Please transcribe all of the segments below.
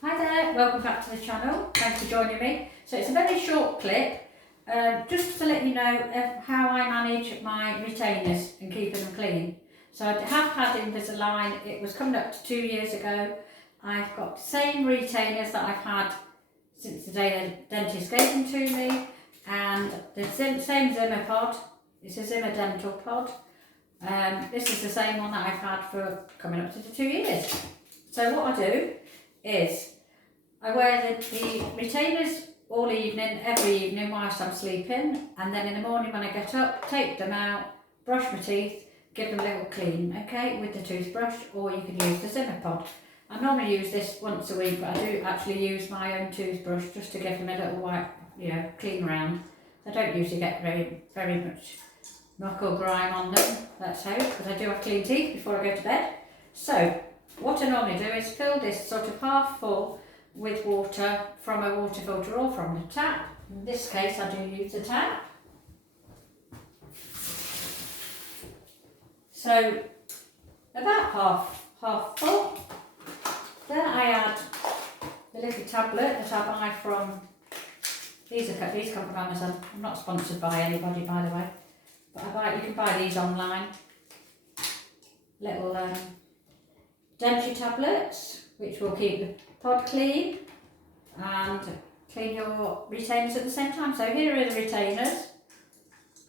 Hi there, welcome back to the channel. Thanks for joining me. So it's a very short clip, just to let you know how I manage my retainers and keeping them clean. So I have had Invisalign, it was coming up to 2 years ago. I've got the same retainers that I've had since the day the dentist gave them to me, and the same Zimmer pod. It's a Zimmer dental pod. This is the same one that I've had for coming up to the 2 years. So what I do is I wear the retainers all evening, every evening whilst I'm sleeping, and then in the morning when I get up, take them out, brush my teeth, give them a little clean, okay, with the toothbrush, or you can use the Zimmer pod. I normally use this once a week, but I do actually use my own toothbrush just to give them a little wipe, clean round. I don't usually get very much muck or grime on them, let's hope, because I do have clean teeth before I go to bed. So what I normally do is fill this sort of half full with water from a water filter or from the tap. In this case I do use the tap. So about half full. Then I add the little tablet that I buy from, these come from Amazon. I'm not sponsored by anybody, by the way, but you can buy these online. Little denture tablets, which will keep the pod clean and clean your retainers at the same time. So here are the retainers,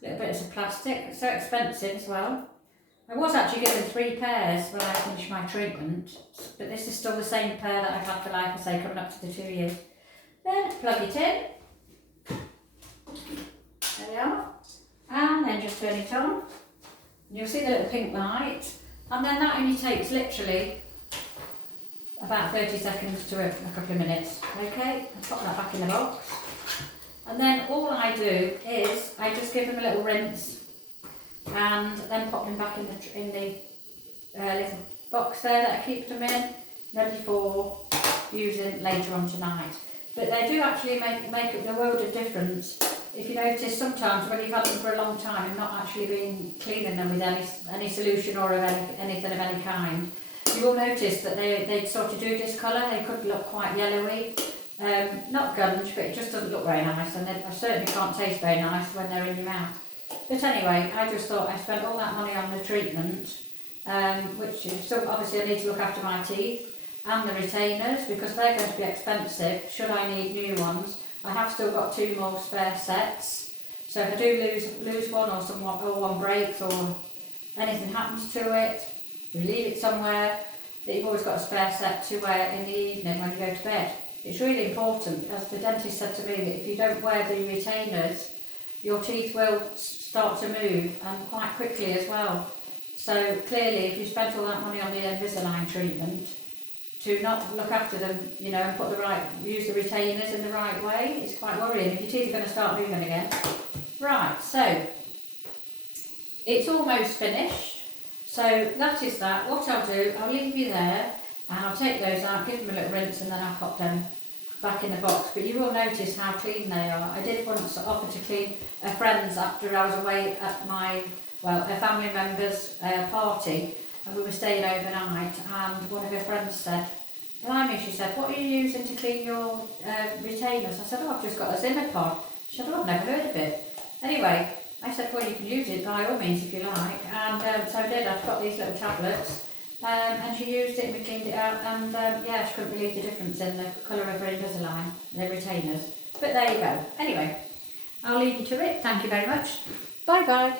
little bits of plastic, so expensive as well. I was actually given 3 pairs when I finished my treatment, but this is still the same pair that I've had for, like I say, coming up to the 2 years. Then plug it in, there we are, and then just turn it on. You'll see the little pink light, and then that only takes literally about 30 seconds to a couple of minutes. Okay, I'll pop that back in the box. And then all I do is I just give them a little rinse and then pop them back in the little box there that I keep them in, ready for using later on tonight. But they do actually make the world of difference. If you notice, sometimes when you've had them for a long time and not actually been cleaning them with any solution or of anything of any kind, you will notice that they sort of do discolour. They could look quite yellowy, not gunge, but it just doesn't look very nice, and they certainly can't taste very nice when they're in your mouth. But anyway, I just thought I spent all that money on the treatment, which so obviously I need to look after my teeth and the retainers because they're going to be expensive should I need new ones. I have still got 2 more spare sets, so if I do lose one or one breaks or anything happens to it, we leave it somewhere, that you've always got a spare set to wear in the evening when you go to bed. It's really important, as the dentist said to me, that if you don't wear the retainers, your teeth will start to move, and quite quickly as well. So clearly, if you spent all that money on the Invisalign treatment, to not look after them, and use the retainers in the right way, it's quite worrying if your teeth are going to start moving again. Right, so it's almost finished. So that is that. What I'll do, I'll leave you there and I'll take those out, give them a little rinse, and then I'll pop them back in the box. But you will notice how clean they are. I did once offer to clean a friend's after I was away at a family member's party, and we were staying overnight, and one of her friends said, "Blimey," she said, "what are you using to clean your retainers?" I said, "Oh, I've just got a Zimmer pod." She said, "Oh, I've never heard of it." Anyway, I said, "Well, you can use it by all means if you like," and so I did. I've got these little tablets, and she used it and we cleaned it out, and she couldn't believe the difference in the colour of her Invisalign, the retainers. But there you go. Anyway, I'll leave you to it. Thank you very much. Bye bye.